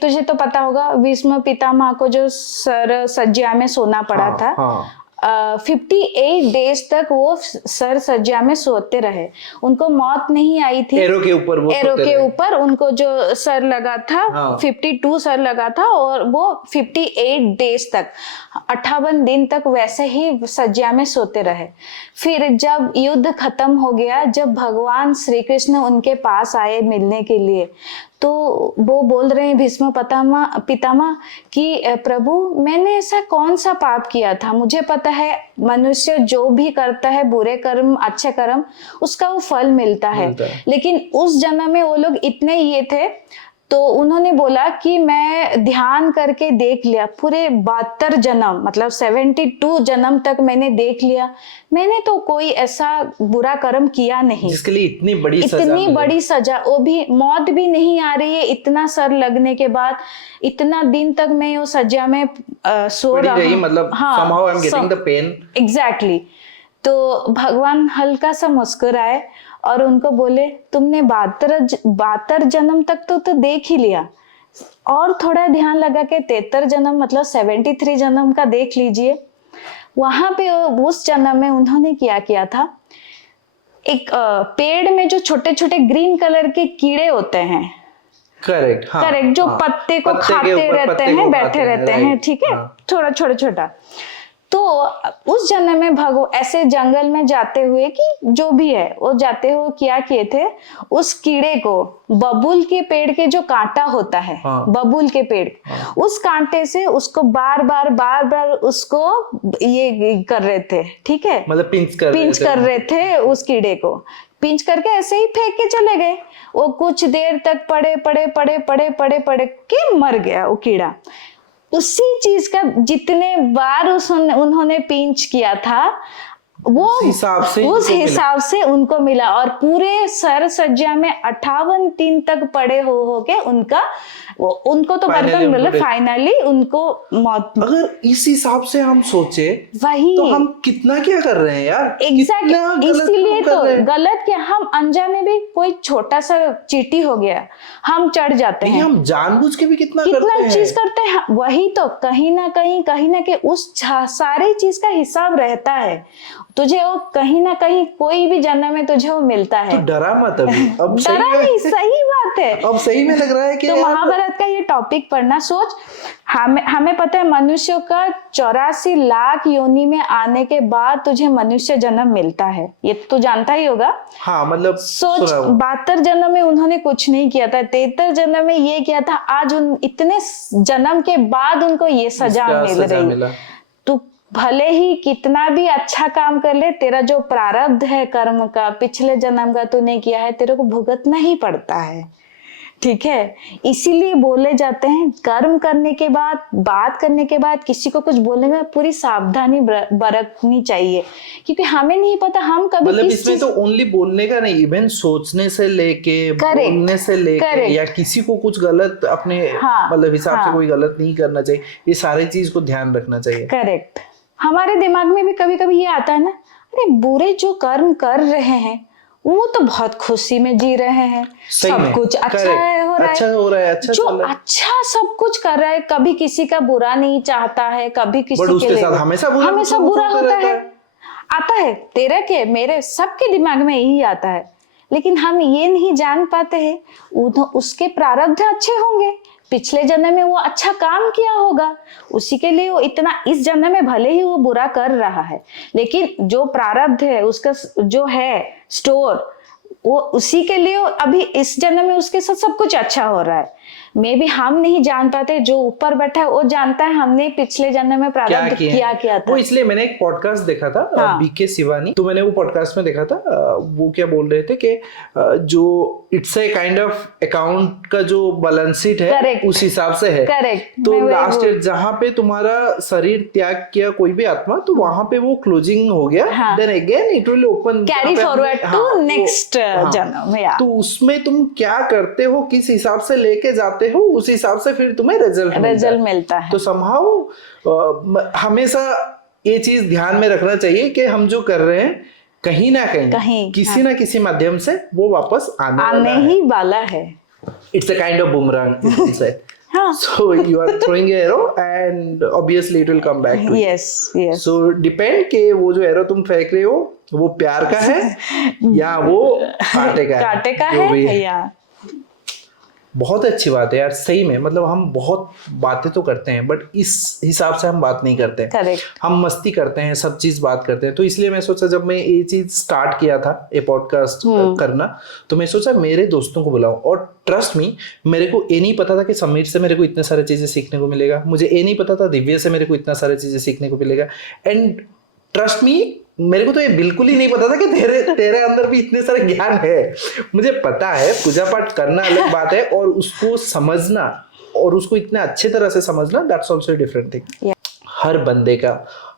तुझे तो पता होगा भीष्म पितामह को जो सर सज्जा में सोना पड़ा था, 58 डेज तक वो सर सज्जा में सोते रहे, उनको मौत नहीं आई थी। एरो के ऊपर वो एरो के ऊपर उनको जो सर लगा था, 52 सर लगा था, और वो 58 डेज तक 58 दिन तक वैसे ही सज्जा में सोते रहे। फिर जब युद्ध खत्म हो गया, जब भगवान श्री कृष्ण उनके पास आए मिलने के लिए, तो वो बोल रहे हैं भीष्म पितामह कि प्रभु मैंने ऐसा कौन सा पाप किया था, मुझे पता है मनुष्य जो भी करता है बुरे कर्म अच्छे कर्म उसका वो फल मिलता है। लेकिन उस जन्म में वो लोग इतने ये थे, तो उन्होंने बोला कि मैं ध्यान करके देख लिया, पूरे 72 जन्म मतलब 72 जन्म तक मैंने देख लिया, मैंने तो कोई ऐसा बुरा कर्म किया नहीं जिसके लिए इतनी बड़ी सजा, वो भी मौत भी नहीं आ रही है, इतना सर लगने के बाद इतना दिन तक मैं वो सजा में सो रहा हूँ, मतलब somehow I'm getting the pain. Exactly. तो भगवान हल्का सा मुस्कुराए और उनको बोले तुमने 72 जन्म तक तो देख ही लिया, और थोड़ा ध्यान लगा के 73 जन्म मतलब 73 जन्म का देख लीजिए। वहां पे उस जन्म में उन्होंने क्या किया था, एक पेड़ में जो छोटे छोटे ग्रीन कलर के कीड़े होते हैं, करेक्ट, जो पत्ते को खाते रहते हैं, बैठे रहते हैं, ठीक है, थोड़ा छोटा। तो उस जन्म में ऐसे जंगल में जाते हुए कि जो भी है वो जाते हुए क्या किए थे, उस कीड़े को बबूल के पेड़ के जो कांटा होता है, बबूल के पेड़, उस कांटे से उसको बार बार उसको ये कर रहे थे, ठीक है, मतलब पिंच कर रहे थे उस कीड़े को, पिंच करके ऐसे ही फेंक के चले गए। वो कुछ देर तक पड़े के मर गया वो कीड़ा। उसी चीज का जितने बार उन्होंने पिंच किया था वो उस हिसाब से उनको मिला, और पूरे सर सज्जा में 58 दिन तक पड़े हो के उनको तो बर्तन मिला, फाइनली उनको मौत। अगर इस हिसाब से हम सोचे वही तो हम कितना क्या कर रहे हैं यार, एग्जैक्टली। इसीलिए तो गलत क्या, हम अनजाने भी कोई छोटा सा चींटी हो गया हम चढ़ जाते हैं, हम जानबूझ के भी कितना चीज करते हैं। वही तो कहीं ना कहीं उस सारी चीज का हिसाब रहता है, तुझे वो कहीं ना कहीं कोई भी जन्म में तुझे वो मिलता है। तो डरा मत अभी, अब डरा नहीं, सही बात है। अब सही में लग रहा है कि तो महाभारत का ये टॉपिक पढ़ना, सोच हमें पता है मनुष्य का 84 लाख योनि में आने के बाद तुझे मनुष्य जन्म मिलता है, ये तो जानता ही होगा। हाँ, मतलब सोच 72 जन्म में उन्होंने कुछ नहीं किया था, 73 जन्म में ये किया था, आज इतने जन्म के बाद उनको ये सजा मिल रही। तो भले ही कितना भी अच्छा काम कर ले, तेरा जो प्रारब्ध है कर्म का, पिछले जन्म का तूने किया है, तेरे को भुगतना ही पड़ता है, ठीक है। इसीलिए बोले जाते हैं कर्म करने के बाद, बात करने के बाद किसी को कुछ बोलने में पूरी सावधानी बरतनी चाहिए, क्योंकि हमें नहीं पता हम कभी मतलब इसमें तो ओनली बोलने का नहीं, इवन सोचने से लेके बोलने से लेके या किसी को कुछ गलत अपने मतलब हिसाब से कोई गलत नहीं करना चाहिए, ये सारी चीज को ध्यान रखना चाहिए। करेक्ट। हमारे दिमाग में भी कभी कभी ये आता है ना, अरे बुरे जो कर्म कर रहे हैं वो तो बहुत खुशी में जी रहे हैं, सब कुछ अच्छा हो रहा है, जो अच्छा सब कुछ कर रहा है, कभी किसी का बुरा नहीं चाहता है, कभी किसी के लिए हमेशा बुरा होता है, आता है, तेरे के मेरे सबके दिमाग में यही आता है। लेकिन हम ये नहीं जान पाते हैं उसके प्रारब्ध अच्छे होंगे, पिछले जन्म में वो अच्छा काम किया होगा, उसी के लिए वो इतना इस जन्म में भले ही वो बुरा कर रहा है, लेकिन जो प्रारब्ध है उसका जो है स्टोर, वो उसी के लिए अभी इस जन्म में उसके साथ सब कुछ अच्छा हो रहा है। मे भी हम नहीं जान पाते, जो ऊपर बैठा है वो जानता है हमने पिछले जन्म में प्रारब्ध क्या किया था। वो इसलिए मैंने एक पॉडकास्ट देखा था, बीके शिवानी, तो मैंने वो पॉडकास्ट में देखा था, वो क्या बोल रहे थे कि जो it's a kind of account का जो बैलेंस शीट है उस हिसाब से है। तो लास्ट ईयर जहाँ पे तुम्हारा शरीर त्याग किया कोई भी आत्मा, तो वहां पे वो क्लोजिंग हो गया, then again it will open carry forward to next जन्म। तो उसमें तुम क्या करते हो, किस हिसाब से लेके जाते हो, उस हिसाब से फिर तुम्हें रिजल्ट मिलता है। तो समहाउ हमेशा ये चीज ध्यान में रखना चाहिए कि हम जो कर रहे हैं कहीं ना कहीं किसी ना किसी माध्यम से वो वापस आने ही वाला है। It's a kind of boomerang. हाँ so you are throwing a arrow and obviously it will come back to you. Yes so depend कि वो जो एरो तुम फेंक रहे हो वो प्यार का है या वो कांटे का कांटे का जो भी है या बहुत अच्छी बात है यार, सही में। मतलब हम बहुत बातें तो करते हैं बट इस हिसाब से हम बात नहीं करते हैं। करेक्ट। हम मस्ती करते हैं, सब चीज बात करते हैं। तो इसलिए मैं सोचा जब मैं ये चीज स्टार्ट किया था ये पॉडकास्ट करना, तो मैं सोचा मेरे दोस्तों को बुलाऊं। और ट्रस्ट मी, मेरे को ये नहीं पता था कि समीर से मेरे को इतने सारे चीजें सीखने को मिलेगा। मुझे ये नहीं पता था दिव्य से मेरे को इतना सारे चीजें सीखने को मिलेगा। एंड ट्रस्ट मी, मेरे को तो ये बिल्कुल ही नहीं पता था कि तेरे अंदर भी इतने सारे ज्ञान है। मुझे पता है पूजा पाठ करना अलग बात है, और उसको समझना और उसको इतने अच्छे तरह से समझना, दैट्स आल्सो डिफरेंट थिंग। हर बंदे का,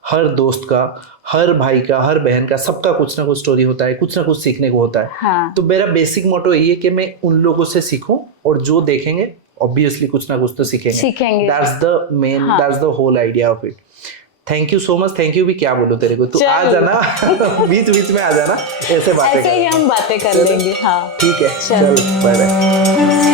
हर दोस्त का, हर भाई का, हर बहन का, सबका कुछ ना कुछ स्टोरी होता है, कुछ ना कुछ सीखने को होता है। हाँ। तो मेरा बेसिक मोटो यही है कि मैं उन लोगों से सीखूं, और जो देखेंगे ऑब्वियसली कुछ ना कुछ तो सीखेंगे। That's the main, that's the whole idea of it. Thank you so much. Thank you भी क्या बोलूं तेरे को, तू आ जाना बीच बीच में आ जाना, ऐसे बातें ऐसे ही हम बातें कर लेंगे। हाँ ठीक है, चल बाय बाय।